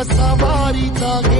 was somebody talking.